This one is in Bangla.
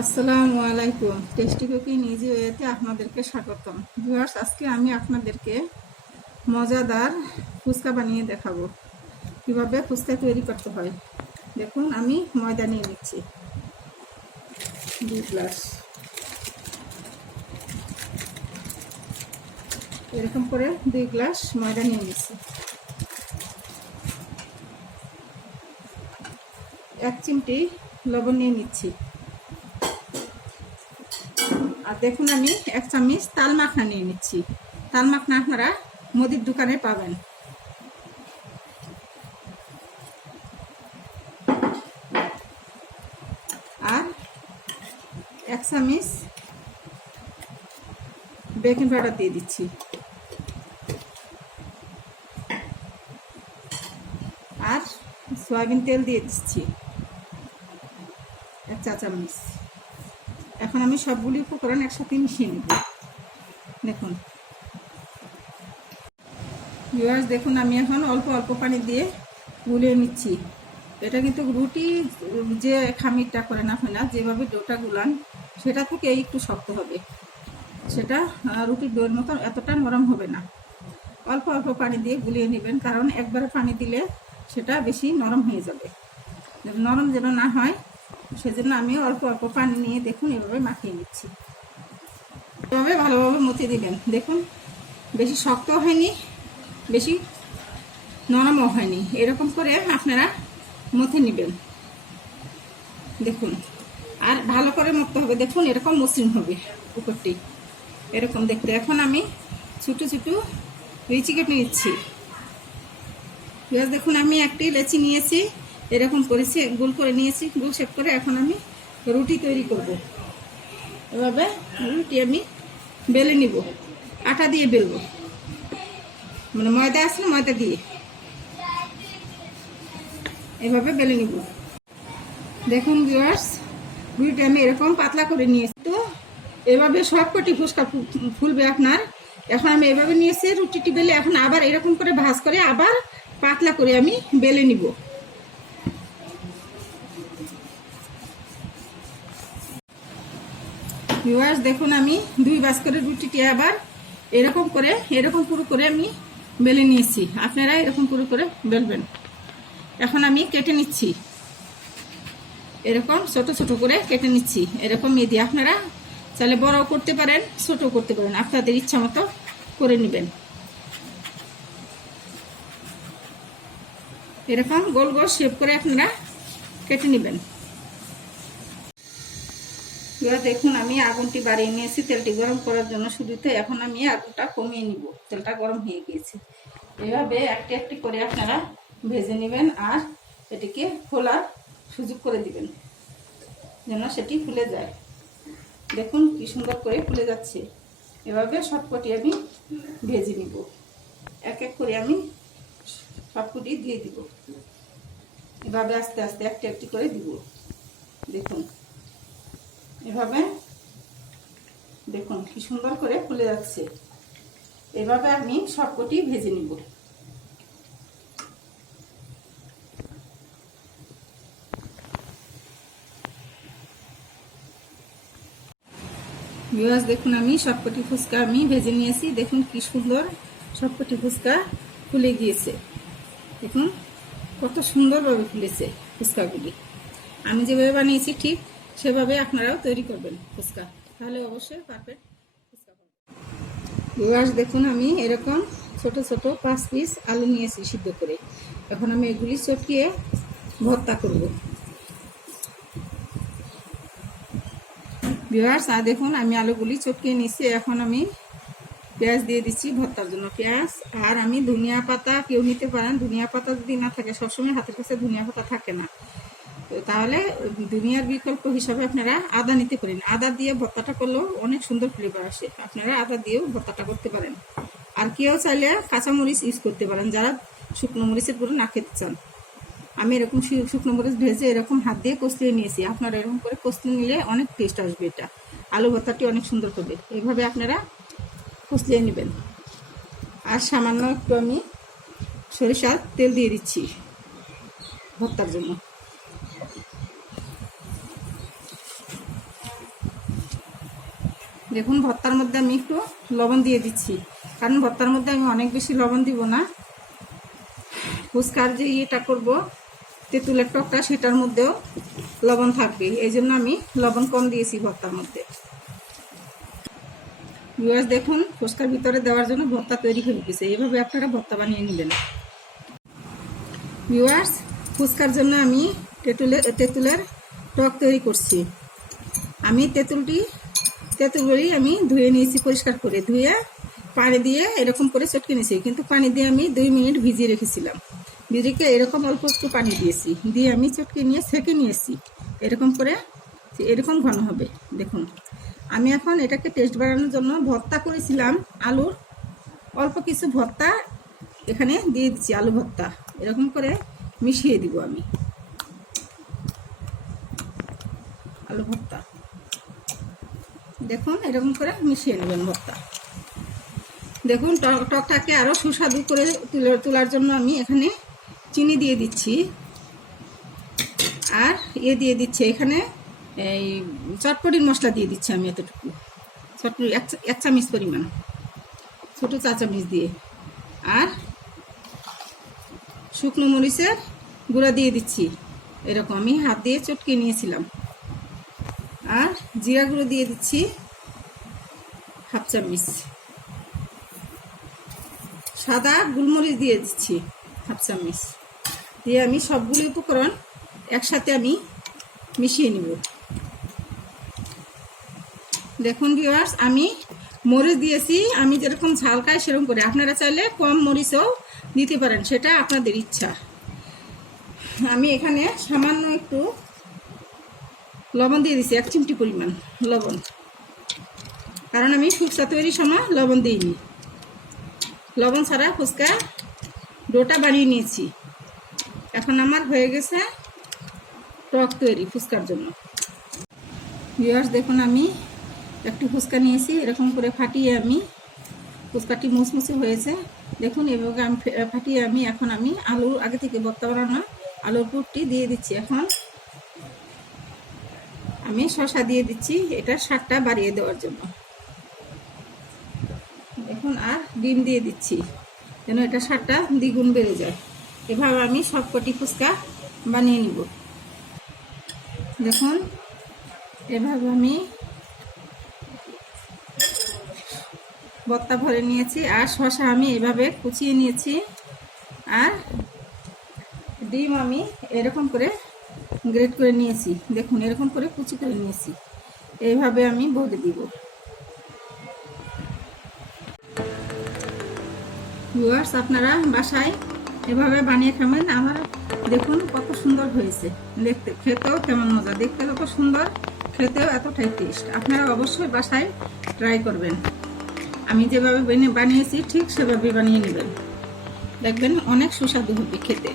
আসসালামু আলাইকুম। টেস্টি কুকিং ইজি ওয়েতে আপনাদেরকে স্বাগতম। ভিউয়ার্স, আজকে আমি আপনাদেরকে মজাদার ফুচকা বানিয়ে দেখাবো কিভাবে ফুচকা তৈরি করতে হয়। দেখুন, আমি ময়দা নিয়ে নিচ্ছি 2 গ্লাস। এরকম করে 2 গ্লাস ময়দা নিয়ে নিচ্ছি। 1 চিমটি লবণ নিয়ে নিচ্ছি। আর দেখুন, আমি 1 চামচ তাল মাখনা নিয়ে নিচ্ছি। তাল মাখনা আপনারা মুদির দোকানে পাবেন। আর 1 চামচ বেকিং পাউডার দিয়ে দিচ্ছি। আর সয়াবিন তেল দিয়ে দিচ্ছি 1 চা চামচ। এখন আমি সবগুলি উপকরণ একসাথে মিশিয়ে নেব। দেখুন ভিউয়ার্স, দেখুন আমি এখন অল্প অল্প পানি দিয়ে গুলিয়ে নিচ্ছি। এটা কিন্তু রুটি যে খামিরটা করে না হয় না, যেভাবে ডোটা গুলান সেটা থেকে একটু শক্ত হবে, সেটা রুটির ডোর মতো এতটা নরম হবে না। অল্প অল্প পানি দিয়ে গুলিয়ে নেবেন, কারণ একবারে পানি দিলে সেটা বেশি নরম হয়ে যাবে। নরম যেন না হয় সেজন্য আমি অল্প অল্প পানি নিয়ে দেখুন এভাবে মাখিয়ে নিচ্ছি। এভাবে ভালোভাবে মথে দিবেন। দেখুন, বেশি শক্ত হয়নি, বেশি নরমও হয়নি, এরকম করে আপনারা মথে নেবেন। দেখুন, আর ভালো করে মথতে হবে। দেখুন এরকম মসৃণ হবে উপরটি, এরকম দেখতে। এখন আমি ছোটো ছোটো লিচি কেটে নিচ্ছি। দেখুন, আমি একটি লেচি নিয়েছি, এরকম করেছি, গোল করে নিয়েছি, গোল শেপ করে। এখন আমি রুটি তৈরি করব। এভাবে রুটি আমি বেলে নিব, আটা দিয়ে বেলবো, মানে ময়দা আসলে ময়দা দিয়ে এভাবে বেলে নিব। দেখুন ভিউয়ার্স, রুটি আমি এরকম পাতলা করে নিয়েছি। তো এভাবে সবকটি ফুচকা ফুলবে আপনার। এখন আমি এভাবে নিয়েছি রুটিটি বেলে, এখন আবার এরকম করে ভাঁজ করে আবার পাতলা করে আমি বেলে নিব। ভিউয়ার্স, দেখুন আমি 2 ভাঁজ করে রুটিটি আবার এরকম পুরো করে আমি বেলে নিয়েছি। আপনারা এরকম পুরো করে বেলবেন। এখন আমি কেটে নিচ্ছি, এরকম ছোট ছোট করে কেটে নিচ্ছি। এরকম মেদি আপনারা চাইলে বড়ও করতে পারেন, ছোট করতে পারেন, আপনাদের ইচ্ছা মতো করে নেবেন। এরকম গোল গোল শেপ করে আপনারা কেটে নেবেন। এবার দেখুন, আমি আগুনটি বাড়িয়ে নিয়েছি তেলটি গরম করার জন্য শুরুতে। এখন আমি আগুনটা কমিয়ে নিব, তেলটা গরম হয়ে গিয়েছে। এভাবে একটি একটি করে আপনারা ভেজে নেবেন, আর এটিকে খোলার সুযোগ করে দিবেন যেন সেটি ফুলে যায়। দেখুন কি সুন্দর করে ফুলে যাচ্ছে। এভাবে সবকটি আমি ভেজে নিব, এক এক করে আমি সবকটি দিয়ে দিব। এভাবে আস্তে আস্তে একটি একটি করে দিব। দেখুন এভাবে, দেখুন কি সুন্দর করে ফুলে যাচ্ছে। এভাবে আমি সবকটি ভেজে নিব। ভিউয়ার্স, দেখুন আমি সবকটি ফুচকা আমি ভেজে নিয়েছি। দেখুন কি সুন্দর সবকটি ফুচকা ফুলে গিয়েছে। দেখুন কত সুন্দরভাবে ফুলেছে ফুচকাগুলি। আমি যেভাবে বানিয়েছি ঠিক সেভাবে আপনারাও তৈরি করবেন ফুচকা, তাহলে অবশ্যই পারফেক্ট ফুচকা পাবেন। ভিউয়ার্স, দেখুন আমি এরকম ছোট ছোট 5 পিস আলু নিয়েছি সিদ্ধ করে। এখন আমি এগুলি চটকিয়ে ভর্তা করব। ভিউয়ার্স, আর দেখুন আমি আলুগুলি চটকিয়ে নিচ্ছি। এখন আমি পেঁয়াজ দিয়ে দিচ্ছি ভর্তার জন্য, পেঁয়াজ। আর আমি ধনিয়া পাতা, কেউ নিতে পারেন। ধনিয়া পাতা যদি না থাকে, সবসময় হাতের কাছে ধনিয়া পাতা থাকে না, তাহলে ধনিয়ার বিকল্প হিসাবে আপনারা আদা নিতে পারেন। আদা দিয়ে ভর্তাটা করলেও অনেক সুন্দর ফ্লেভার আসে। আপনারা আদা দিয়েও ভর্তাটা করতে পারেন। আর কেউ চাইলে কাঁচামরিচ ইউজ করতে পারেন, যারা শুকনো মরিচের গুঁড়ো না খেতে চান। আমি এরকম শুকনো মরিচ ভেজে এরকম হাত দিয়ে কষলিয়ে নিয়েছি। আপনারা এরকম করে কষলিয়ে নিলে অনেক টেস্ট আসবে। এটা আলু ভর্তাটি অনেক সুন্দর হবে। এইভাবে আপনারা কষলিয়ে নেবেন। আর সামান্য একটু আমি সরিষার তেল দিয়ে দিচ্ছি ভর্তার জন্য। দেখুন ভর্তার মধ্যে আমি একটু লবণ দিয়ে দিচ্ছি, কারণ ভর্তার মধ্যে আমি অনেক বেশি লবণ দিব না। ফুচকার যে ইয়েটা করবো তেঁতুলের টকটা, সেটার মধ্যেও লবণ থাকবে, এই জন্য আমি লবণ কম দিয়েছি ভর্তার মধ্যে। ভিউয়ার্স দেখুন ফুচকার ভিতরে দেওয়ার জন্য ভর্তা তৈরি হয়ে গেছে, এইভাবে আপনারা ভর্তা বানিয়ে নেবেন। ভিউয়ার্স ফুচকার জন্য আমি তেঁতুলের টক তৈরি করছি। আমি তেঁতুলগুলি আমি ধুয়ে নিয়েছি, পরিষ্কার করে ধুয়ে পানি দিয়ে এরকম করে চটকে নিয়েছি, কিন্তু পানি দিয়ে আমি 2 মিনিট ভিজিয়ে রেখেছিলাম। ভিজিয়ে এরকম অল্প একটু পানি দিয়েছি, দিয়ে আমি চটকে নিয়ে ছেঁকে নিয়েছি, এরকম করে এরকম ঘন হবে। দেখুন আমি এখন এটাকে টেস্ট বাড়ানোর জন্য ভর্তা করেছিলাম আলুর, অল্প কিছু ভর্তা এখানে দিয়ে দিচ্ছি, আলু ভর্তা এরকম করে মিশিয়ে দিব আমি। আলু ভর্তা দেখুন এরকম করে মিশিয়ে নেবেন ভর্তা। দেখুন টকটাকে আরও সুস্বাদু করে তোলার জন্য আমি এখানে চিনি দিয়ে দিচ্ছি, আর দিয়ে দিচ্ছি এখানে এই চটপটির মশলা দিয়ে দিচ্ছি আমি এতটুকু, চটপটি 1 চামচ পরিমাণ, ছোটো 4 চামচ দিয়ে, আর শুকনো মরিচের গুঁড়া দিয়ে দিচ্ছি, এরকম আমি হাত দিয়ে চটকে নিয়েছিলাম। আর জিরা গুঁড়ো দিয়ে দিচ্ছি 1/2 চামচ, সাদা গোলমরিচ দিয়ে দিচ্ছি 1/2 চামচ, দিয়ে আমি সবগুলো উপকরণ একসাথে আমি মিশিয়ে নিব। দেখুন ভিউয়ার্স আমি মরিচ দিয়েছি, আমি যেরকম ঝাল খাই সেরকম করে, আপনারা চাইলে কম মরিচও দিতে পারেন, সেটা আপনাদের ইচ্ছা। আমি এখানে সামান্য একটু লবণ দিয়ে দিচ্ছি, 1 চিমটি পরিমাণ লবণ, কারণ আমি ফুচকা তৈরির সময় লবণ দিইনি। লবণ ছাড়া ফুচকা ডোটা বানিয়ে নিয়েছি, এখন আমার হয়ে গেছে টক তৈরি ফুচকার জন্য। ভিউয়ার্স দেখুন আমি একটু ফুচকা নিয়েছি, এরকম করে ফাটিয়ে আমি ফুচকাটি মুচমুচে হয়েছে, দেখুন এভাবে আমি ফাটিয়ে এখন আমি আলুর আগে থেকে ভর্তা বানানো আলুর পুরটি দিয়ে দিচ্ছি। এখন আমি শসা দিয়ে দিচ্ছি, এটা স্বাদটা বাড়িয়ে দেওয়ার জন্য। এখন আর ডিম দিয়ে দিচ্ছি, যেন এটা স্বাদটা দ্বিগুণ বেড়ে যায়। এভাবে আমি সবকটি ফুচকা বানিয়ে নিব। দেখুন এভাবে আমি ভর্তা ভরে নিয়েছি, আর শসা আমি এভাবে কুচিয়ে নিয়েছি, আর ডিম আমি এরকম করে গ্রেট করে নিয়েছি, দেখুন এরকম করে কুচি করে নিয়েছি, এইভাবে আমি ভরে দিব। ভিউয়ার্স আপনারা বাসায় এভাবে বানিয়ে খাবেন। আমার দেখুন কত সুন্দর হয়েছে, দেখতে খেতেও কেমন মজা, দেখতে কত সুন্দর, খেতেও এতটাই টেস্ট। আপনারা অবশ্যই বাসায় ট্রাই করবেন, আমি যেভাবে বানিয়েছি ঠিক সেভাবে বানিয়ে নেবেন, দেখবেন অনেক সুস্বাদু হবে খেতে।